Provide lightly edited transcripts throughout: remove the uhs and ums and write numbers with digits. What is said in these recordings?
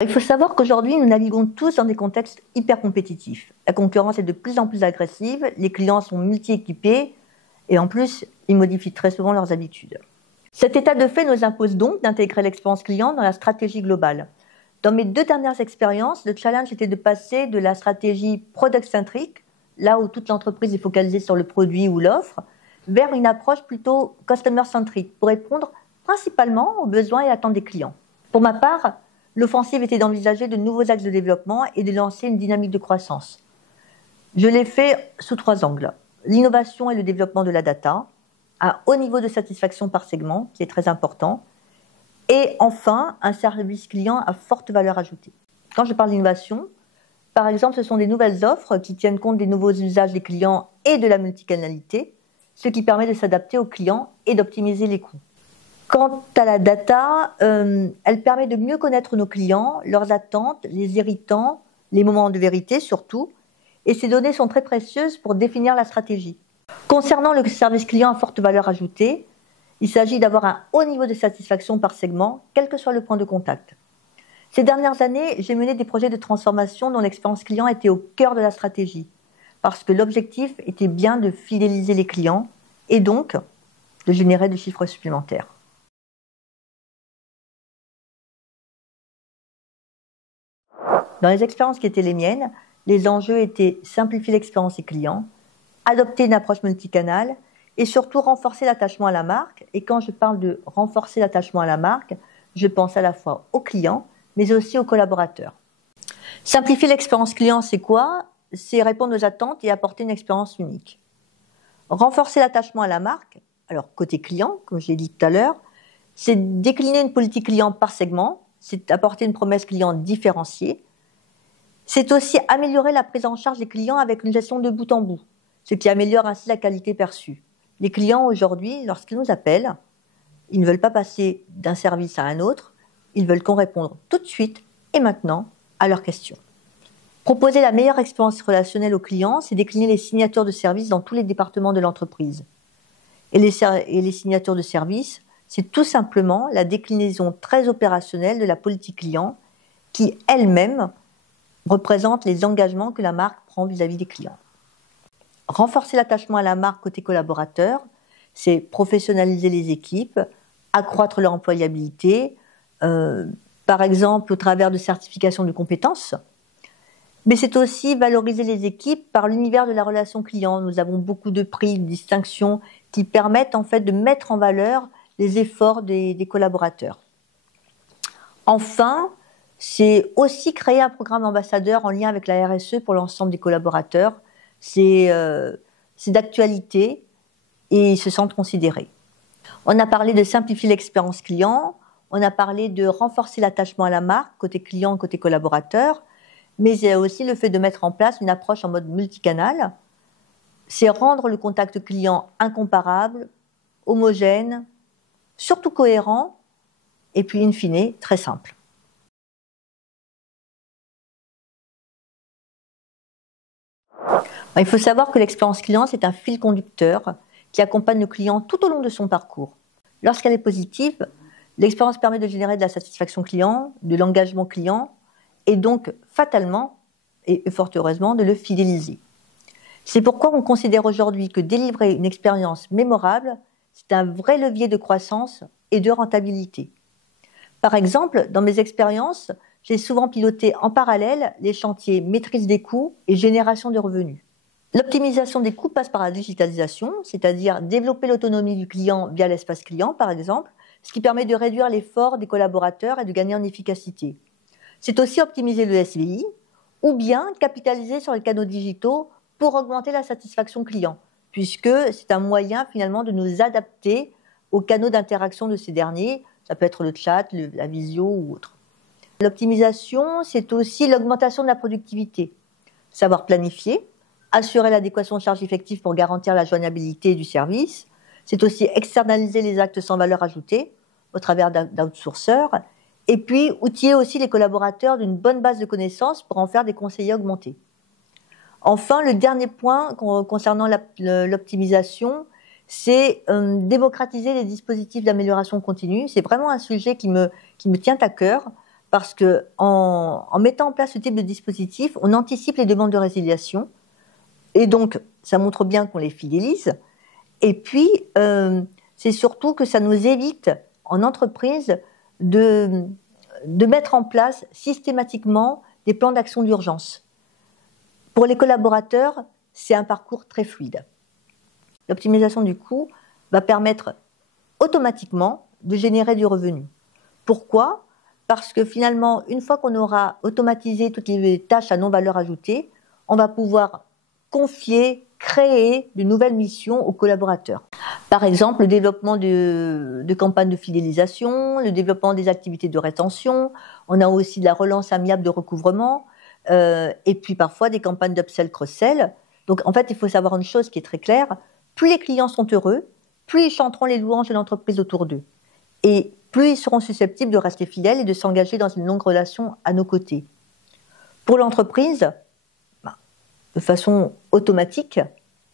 Il faut savoir qu'aujourd'hui, nous naviguons tous dans des contextes hyper compétitifs. La concurrence est de plus en plus agressive, les clients sont multi-équipés et en plus, ils modifient très souvent leurs habitudes. Cet état de fait nous impose donc d'intégrer l'expérience client dans la stratégie globale. Dans mes 2 dernières expériences, le challenge était de passer de la stratégie product-centric, là où toute l'entreprise est focalisée sur le produit ou l'offre, vers une approche plutôt customer-centric pour répondre principalement aux besoins et attentes des clients. Pour ma part, l'offensive était d'envisager de nouveaux axes de développement et de lancer une dynamique de croissance. Je l'ai fait sous 3 angles. L'innovation et le développement de la data, un haut niveau de satisfaction par segment, qui est très important, et enfin, un service client à forte valeur ajoutée. Quand je parle d'innovation, par exemple, ce sont des nouvelles offres qui tiennent compte des nouveaux usages des clients et de la multicanalité, ce qui permet de s'adapter aux clients et d'optimiser les coûts. Quant à la data, elle permet de mieux connaître nos clients, leurs attentes, les irritants, les moments de vérité surtout, et ces données sont très précieuses pour définir la stratégie. Concernant le service client à forte valeur ajoutée, il s'agit d'avoir un haut niveau de satisfaction par segment, quel que soit le point de contact. Ces dernières années, j'ai mené des projets de transformation dont l'expérience client était au cœur de la stratégie, parce que l'objectif était bien de fidéliser les clients et donc de générer du chiffre supplémentaire. Dans les expériences qui étaient les miennes, les enjeux étaient simplifier l'expérience des clients, adopter une approche multicanale et surtout renforcer l'attachement à la marque. Et quand je parle de renforcer l'attachement à la marque, je pense à la fois aux clients, mais aussi aux collaborateurs. Simplifier l'expérience client, c'est quoi? C'est répondre aux attentes et apporter une expérience unique. Renforcer l'attachement à la marque, alors côté client, comme je l'ai dit tout à l'heure, c'est décliner une politique client par segment, c'est apporter une promesse client différenciée. C'est aussi améliorer la prise en charge des clients avec une gestion de bout en bout, ce qui améliore ainsi la qualité perçue. Les clients aujourd'hui, lorsqu'ils nous appellent, ils ne veulent pas passer d'un service à un autre, ils veulent qu'on réponde tout de suite et maintenant à leurs questions. Proposer la meilleure expérience relationnelle aux clients, c'est décliner les signatures de service dans tous les départements de l'entreprise. Et les signatures de service, c'est tout simplement la déclinaison très opérationnelle de la politique client qui elle-même représente les engagements que la marque prend vis-à-vis des clients. Renforcer l'attachement à la marque côté collaborateur, c'est professionnaliser les équipes, accroître leur employabilité, par exemple au travers de certifications de compétences. Mais c'est aussi valoriser les équipes par l'univers de la relation client. Nous avons beaucoup de prix, de distinctions qui permettent en fait de mettre en valeur les efforts des collaborateurs. Enfin, c'est aussi créer un programme ambassadeur en lien avec la RSE pour l'ensemble des collaborateurs. C'est d'actualité et ils se sentent considérés. On a parlé de simplifier l'expérience client, on a parlé de renforcer l'attachement à la marque, côté client, côté collaborateur, mais il y a aussi le fait de mettre en place une approche en mode multicanal. C'est rendre le contact client incomparable, homogène, surtout cohérent, et puis in fine, très simple. Il faut savoir que l'expérience client, c'est un fil conducteur qui accompagne le client tout au long de son parcours. Lorsqu'elle est positive, l'expérience permet de générer de la satisfaction client, de l'engagement client, et donc fatalement, et fort heureusement, de le fidéliser. C'est pourquoi on considère aujourd'hui que délivrer une expérience mémorable, c'est un vrai levier de croissance et de rentabilité. Par exemple, dans mes expériences, j'ai souvent piloté en parallèle les chantiers maîtrise des coûts et génération de revenus. L'optimisation des coûts passe par la digitalisation, c'est-à-dire développer l'autonomie du client via l'espace client, par exemple, ce qui permet de réduire l'effort des collaborateurs et de gagner en efficacité. C'est aussi optimiser le SVI ou bien capitaliser sur les canaux digitaux pour augmenter la satisfaction client, puisque c'est un moyen finalement de nous adapter aux canaux d'interaction de ces derniers. Ça peut être le chat, la visio ou autre. L'optimisation, c'est aussi l'augmentation de la productivité. Savoir planifier, assurer l'adéquation charge effective pour garantir la joignabilité du service. C'est aussi externaliser les actes sans valeur ajoutée au travers d'outsourceurs. Et puis, outiller aussi les collaborateurs d'une bonne base de connaissances pour en faire des conseillers augmentés. Enfin, le dernier point concernant l'optimisation, c'est démocratiser les dispositifs d'amélioration continue. C'est vraiment un sujet qui me tient à cœur parce que en mettant en place ce type de dispositif, on anticipe les demandes de résiliation, et donc ça montre bien qu'on les fidélise. Et puis, c'est surtout que ça nous évite, en entreprise, de mettre en place systématiquement des plans d'action d'urgence. Pour les collaborateurs, c'est un parcours très fluide. L'optimisation du coût va permettre automatiquement de générer du revenu. Pourquoi ? Parce que finalement, une fois qu'on aura automatisé toutes les tâches à non-valeur ajoutée, on va pouvoir confier, créer de nouvelles missions aux collaborateurs. Par exemple, le développement de campagnes de fidélisation, le développement des activités de rétention, on a aussi de la relance amiable de recouvrement, et puis parfois des campagnes d'upsell, cross-sell. Donc en fait, il faut savoir une chose qui est très claire, plus les clients sont heureux, plus ils chanteront les louanges de l'entreprise autour d'eux. Et plus ils seront susceptibles de rester fidèles et de s'engager dans une longue relation à nos côtés. Pour l'entreprise, de façon automatique,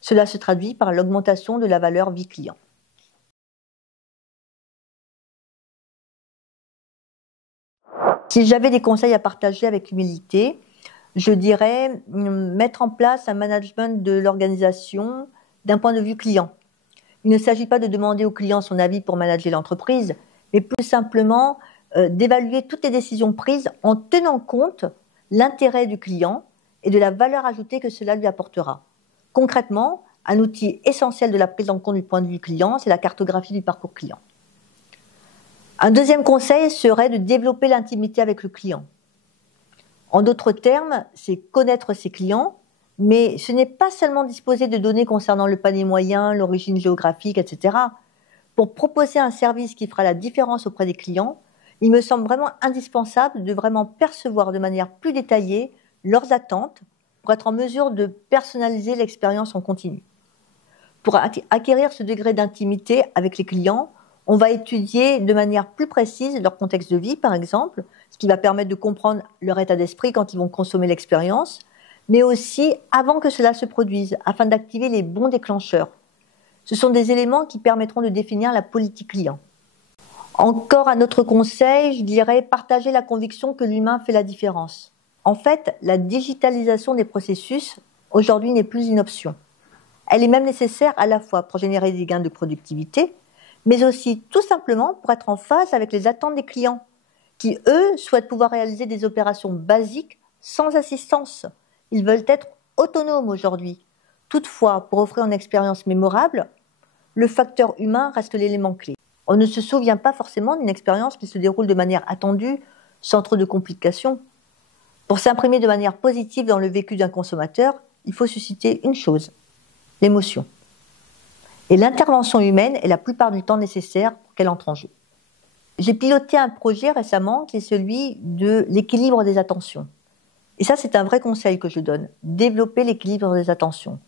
cela se traduit par l'augmentation de la valeur vie client. Si j'avais des conseils à partager avec humilité, je dirais mettre en place un management de l'organisation d'un point de vue client. Il ne s'agit pas de demander au client son avis pour manager l'entreprise, mais plus simplement d'évaluer toutes les décisions prises en tenant compte l'intérêt du client et de la valeur ajoutée que cela lui apportera. Concrètement, un outil essentiel de la prise en compte du point de vue client, c'est la cartographie du parcours client. Un deuxième conseil serait de développer l'intimité avec le client. En d'autres termes, c'est connaître ses clients, mais ce n'est pas seulement disposer de données concernant le panier moyen, l'origine géographique, etc. Pour proposer un service qui fera la différence auprès des clients, il me semble vraiment indispensable de vraiment percevoir de manière plus détaillée leurs attentes pour être en mesure de personnaliser l'expérience en continu. Pour acquérir ce degré d'intimité avec les clients, on va étudier de manière plus précise leur contexte de vie, par exemple, ce qui va permettre de comprendre leur état d'esprit quand ils vont consommer l'expérience, mais aussi avant que cela se produise, afin d'activer les bons déclencheurs. Ce sont des éléments qui permettront de définir la politique client. Encore un autre conseil, je dirais partager la conviction que l'humain fait la différence. En fait, la digitalisation des processus, aujourd'hui, n'est plus une option. Elle est même nécessaire à la fois pour générer des gains de productivité, mais aussi tout simplement pour être en phase avec les attentes des clients, qui, eux, souhaitent pouvoir réaliser des opérations basiques sans assistance. Ils veulent être autonomes aujourd'hui. Toutefois, pour offrir une expérience mémorable, le facteur humain reste l'élément clé. On ne se souvient pas forcément d'une expérience qui se déroule de manière attendue, sans trop de complications. Pour s'imprimer de manière positive dans le vécu d'un consommateur, il faut susciter une chose, l'émotion. Et l'intervention humaine est la plupart du temps nécessaire pour qu'elle entre en jeu. J'ai piloté un projet récemment qui est celui de l'équilibre des attentions. Et ça, c'est un vrai conseil que je donne, développer l'équilibre des attentions.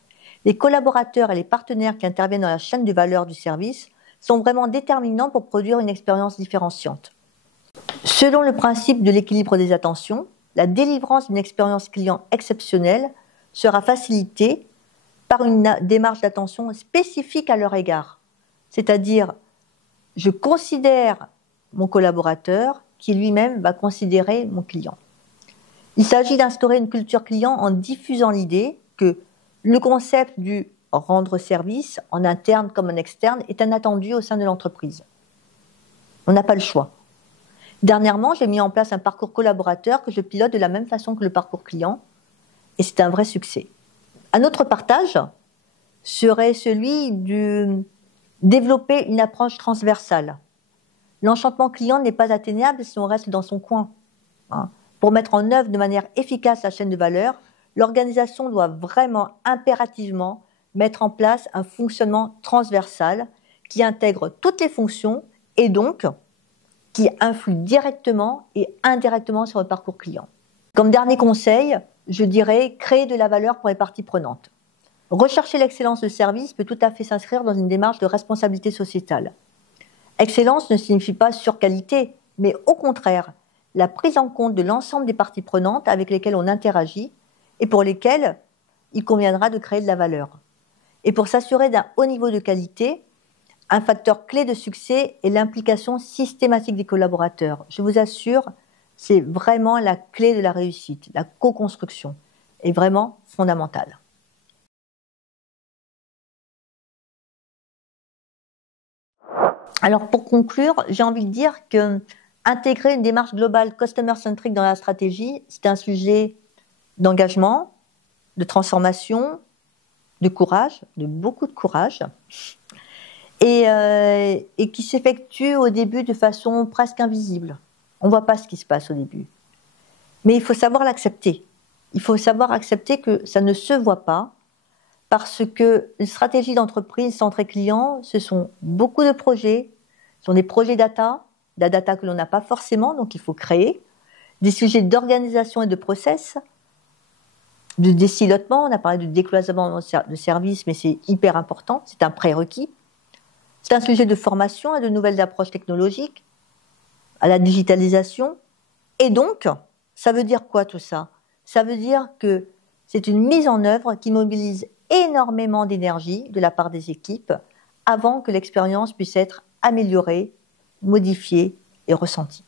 Les collaborateurs et les partenaires qui interviennent dans la chaîne de valeur du service sont vraiment déterminants pour produire une expérience différenciante. Selon le principe de l'équilibre des attentions, la délivrance d'une expérience client exceptionnelle sera facilitée par une démarche d'attention spécifique à leur égard. C'est-à-dire, je considère mon collaborateur qui lui-même va considérer mon client. Il s'agit d'instaurer une culture client en diffusant l'idée que le concept du rendre service, en interne comme en externe, est un attendu au sein de l'entreprise. On n'a pas le choix. Dernièrement, j'ai mis en place un parcours collaborateur que je pilote de la même façon que le parcours client, et c'est un vrai succès. Un autre partage serait celui de développer une approche transversale. L'enchantement client n'est pas atteignable si on reste dans son coin. Pour mettre en œuvre de manière efficace la chaîne de valeur, l'organisation doit vraiment impérativement mettre en place un fonctionnement transversal qui intègre toutes les fonctions et donc qui influe directement et indirectement sur le parcours client. Comme dernier conseil, je dirais créer de la valeur pour les parties prenantes. Rechercher l'excellence de service peut tout à fait s'inscrire dans une démarche de responsabilité sociétale. Excellence ne signifie pas surqualité, mais au contraire, la prise en compte de l'ensemble des parties prenantes avec lesquelles on interagit et pour lesquelles il conviendra de créer de la valeur. Et pour s'assurer d'un haut niveau de qualité, un facteur clé de succès est l'implication systématique des collaborateurs. Je vous assure, c'est vraiment la clé de la réussite. La co-construction est vraiment fondamentale. Alors pour conclure, j'ai envie de dire que intégrer une démarche globale customer-centric dans la stratégie, c'est un sujet d'engagement, de transformation, de courage, de beaucoup de courage, et qui s'effectue au début de façon presque invisible. On ne voit pas ce qui se passe au début. Mais il faut savoir l'accepter. Il faut savoir accepter que ça ne se voit pas, parce que les stratégies d'entreprise centrées client, ce sont beaucoup de projets, ce sont des projets data, de la data que l'on n'a pas forcément, donc il faut créer, des sujets d'organisation et de process, de désilotement, on a parlé de décloisonnement de services, mais c'est hyper important, c'est un prérequis. C'est un sujet de formation et de nouvelles approches technologiques, à la digitalisation. Et donc, ça veut dire quoi tout ça? Ça veut dire que c'est une mise en œuvre qui mobilise énormément d'énergie de la part des équipes avant que l'expérience puisse être améliorée, modifiée et ressentie.